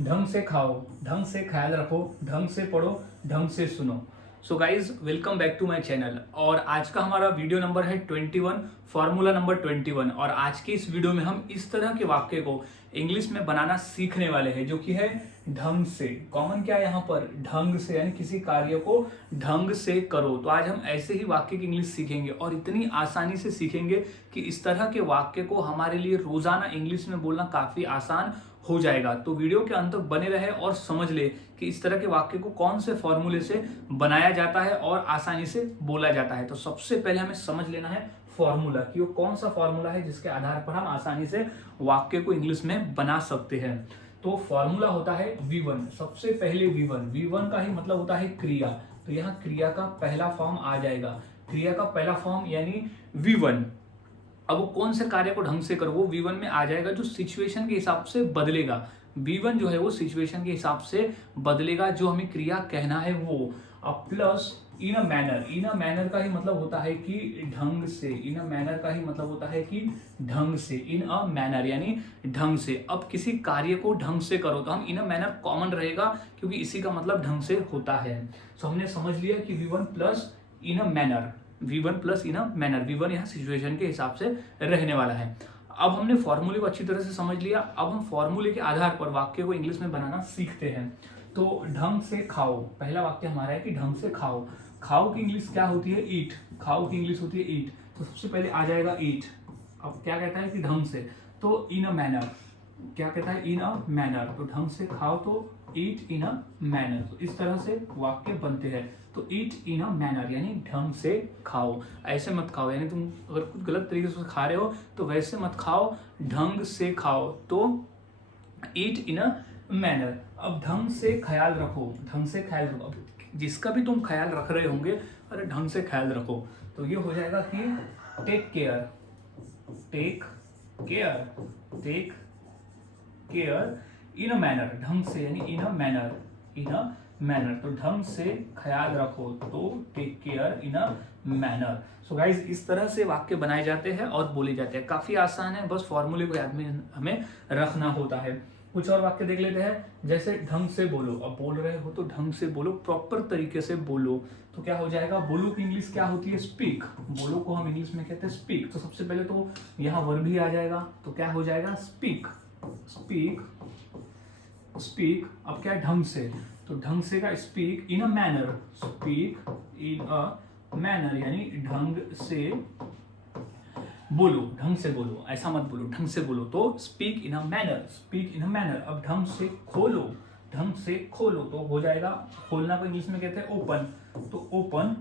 ढंग से खाओ, ढंग से ख्याल रखो, ढंग से पढ़ो, ढंग से सुनो। So guys welcome back to my channel. और आज का हमारा वीडियो नंबर है 21, फॉर्मूला नंबर 21। और आज के इस वीडियो में हम इस तरह के वाक्य को इंग्लिश में बनाना सीखने वाले हैं जो कि है ढंग से। कॉमन क्या है यहाँ पर? ढंग से, यानी किसी कार्य को ढंग से करो। तो आज हम ऐसे ही वाक्य की इंग्लिश सीखेंगे और इतनी आसानी से सीखेंगे कि इस तरह के वाक्य को हमारे लिए रोजाना इंग्लिश में बोलना काफी आसान हो जाएगा। तो वीडियो के अंत तक बने रहे और समझ ले कि इस तरह के वाक्य को कौन से फॉर्मूले से बनाया जाता है और आसानी से बोला जाता है। तो सबसे पहले हमें समझ लेना है फॉर्मूला कि वो कौन सा फॉर्मूला है जिसके आधार पर हम आसानी से वाक्य को इंग्लिश में बना सकते हैं। तो फॉर्मूला होता है V1। सबसे पहले V1 का ही मतलब होता है क्रिया। तो यहाँ क्रिया का पहला फॉर्म आ जाएगा, क्रिया का पहला फॉर्म यानी V1। अब वो कौन से कार्य को ढंग से करो, वो V1 में आ जाएगा जो सिचुएशन के हिसाब से बदलेगा। V1 जो है वो सिचुएशन के हिसाब से बदलेगा, जो हमें क्रिया कहना है वो। अब प्लस इन अ मैनर का ही मतलब होता है कि ढंग से। इन अ मैनर का ही मतलब होता है कि ढंग से, इन अ मैनर यानी ढंग से। अब किसी कार्य को ढंग से करो तो हम इन अ मैनर कॉमन रहेगा क्योंकि इसी का मतलब ढंग से होता है। तो हमने समझ लिया कि V1 plus in a manner, V1 plus in a manner. V1 यहाँ सिचुएशन के हिसाब से रहने वाला है। अब हमने फॉर्मूले को अच्छी तरह से समझ लिया। अब हम फॉर्मूले के आधार पर वाक्य को इंग्लिश में बनाना सीखते हैं। तो ढंग से खाओ, पहला वाक्य हमारा है कि ढंग से खाओ। खाओ की इंग्लिश क्या होती है? ईट। खाओ की इंग्लिश होती है ईट। तो सबसे पहले आ जाएगा ईट। अब क्या कहता है कि ढंग से, तो इन अ मैनर। क्या कहता है? इन अ मैनर। तो ढंग से खाओ तो ईट इन अ मैनर। तो इस तरह से वाक्य बनते हैं। तो ईट इन अ मैनर यानी ढंग से खाओ। ऐसे मत खाओ, यानी तुम अगर कुछ गलत तरीके से खा रहे हो तो वैसे मत खाओ, ढंग से खाओ। तो ईट इन अ मैनर। अब ढंग से ख्याल रखो, ढंग से ख्याल रखो। अब जिसका भी तुम ख्याल रख रहे होंगे, अरे ढंग से ख्याल रखो। तो ये हो जाएगा कि take care, take care, take care in a manner. ढंग से यानी इन a manner, in a manner. तो ढंग से ख्याल रखो तो take care in a manner. So guys इस तरह से वाक्य बनाए जाते हैं और बोले जाते हैं। काफी आसान है, बस फॉर्मूले को याद में हमें रखना होता है। कुछ और वाक्य देख लेते हैं, जैसे ढंग से बोलो। अब बोल रहे हो तो ढंग से बोलो, प्रॉपर तरीके से बोलो। तो क्या हो जाएगा? बोलो की इंग्लिश क्या होती है? स्पीक। बोलो को हम इंग्लिश में कहते हैं स्पीक। तो सबसे पहले तो यहाँ वर्ब ही आ जाएगा, तो क्या हो जाएगा? Speak, speak, speak. अब क्या है? ढंग से। तो ढंग से का speak in a manner, speak in a manner यानी ढंग से बोलो, ढंग से बोलो। ऐसा मत बोलो, ढंग से बोलो। तो speak in a manner, speak in a manner. अब ढंग से खोलो, ढंग से खोलो। तो हो जाएगा, खोलना को इंग्लिश में कहते हैं ओपन। तो ओपन।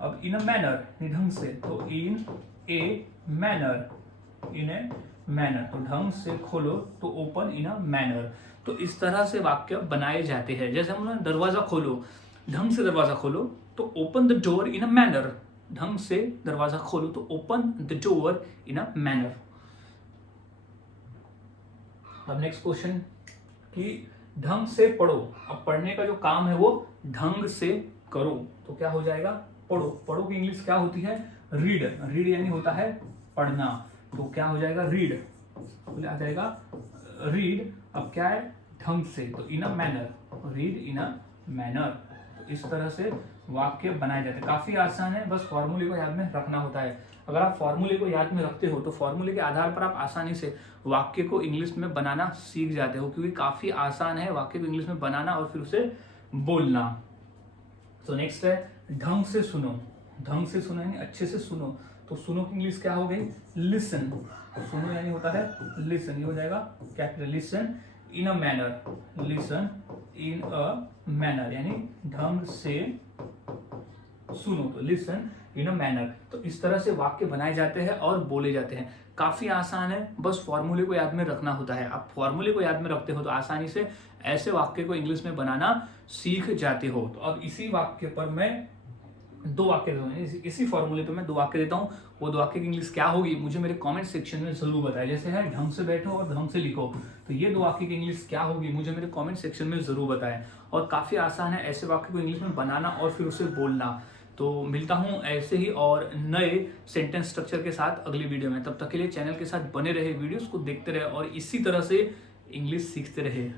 अब इन अ मैनर ढंग से, तो इन a manner, in a manner. तो ढंग से खोलो तो ओपन इन अ मैनर। तो इस तरह से वाक्य बनाए जाते हैं। जैसे हम दरवाजा खोलो, ढंग से दरवाजा खोलो तो open the door in a manner. ढंग से दरवाजा खोलो तो open the door in a manner. अब नेक्स्ट क्वेश्चन कि ढंग से पढ़ो। अब पढ़ने का जो काम है वो ढंग से करो। तो क्या हो जाएगा? पढ़ो। पढ़ो की इंग्लिश क्या होती है? रीड। रीड यानी होता है पढ़ना। तो क्या हो जाएगा? रीड। आ जाएगा रीड। अब क्या है? ढंग से। तो in a manner, read in a manner. तो इस तरह से वाक्य बनाए जाते हैं। काफी आसान है, बस फॉर्मूले को याद में रखना होता है। अगर आप फॉर्मूले को याद में रखते हो तो फॉर्मूले के आधार पर आप आसानी से वाक्य को इंग्लिश में बनाना सीख जाते हो, क्योंकि काफी आसान है वाक्य को इंग्लिश में बनाना और फिर उसे बोलना। तो नेक्स्ट है ढंग से सुनो। ढंग से सुनो यानी अच्छे से सुनो। तो सुनो की इंग्लिश क्या हो गई? लिसन। सुनो यानी होता है लिसन। ये हो जाएगा capital listen in a manner, listen in a manner यानी ढंग से सुनो। तो लिसन इन अ मैनर। तो इस तरह से वाक्य बनाए जाते हैं और बोले जाते हैं। काफी आसान है, बस फॉर्मूले को याद में रखना होता है। आप फॉर्मूले को याद में रखते हो तो आसानी से ऐसे वाक्य को इंग्लिश में बनाना सीख जाते हो। तो अब इसी वाक्य पर मैं दो वाक्य देता हूँ, इसी फॉर्मूले पे मैं दो वाक्य देता हूँ। वो दो वाक्य की इंग्लिश क्या होगी मुझे मेरे कमेंट सेक्शन में जरूर बताएं। जैसे है ढंग से बैठो और ढंग से लिखो। तो ये दो वाक्य की इंग्लिश क्या होगी मुझे मेरे कमेंट सेक्शन में जरूर बताएं। और काफी आसान है ऐसे वाक्य को इंग्लिश में बनाना और फिर उसे बोलना। तो मिलता हूँ ऐसे ही और नए सेंटेंस स्ट्रक्चर के साथ अगली वीडियो में। तब तक के लिए चैनल के साथ बने रहे, वीडियोस को देखते रहे और इसी तरह से इंग्लिश सीखते रहे।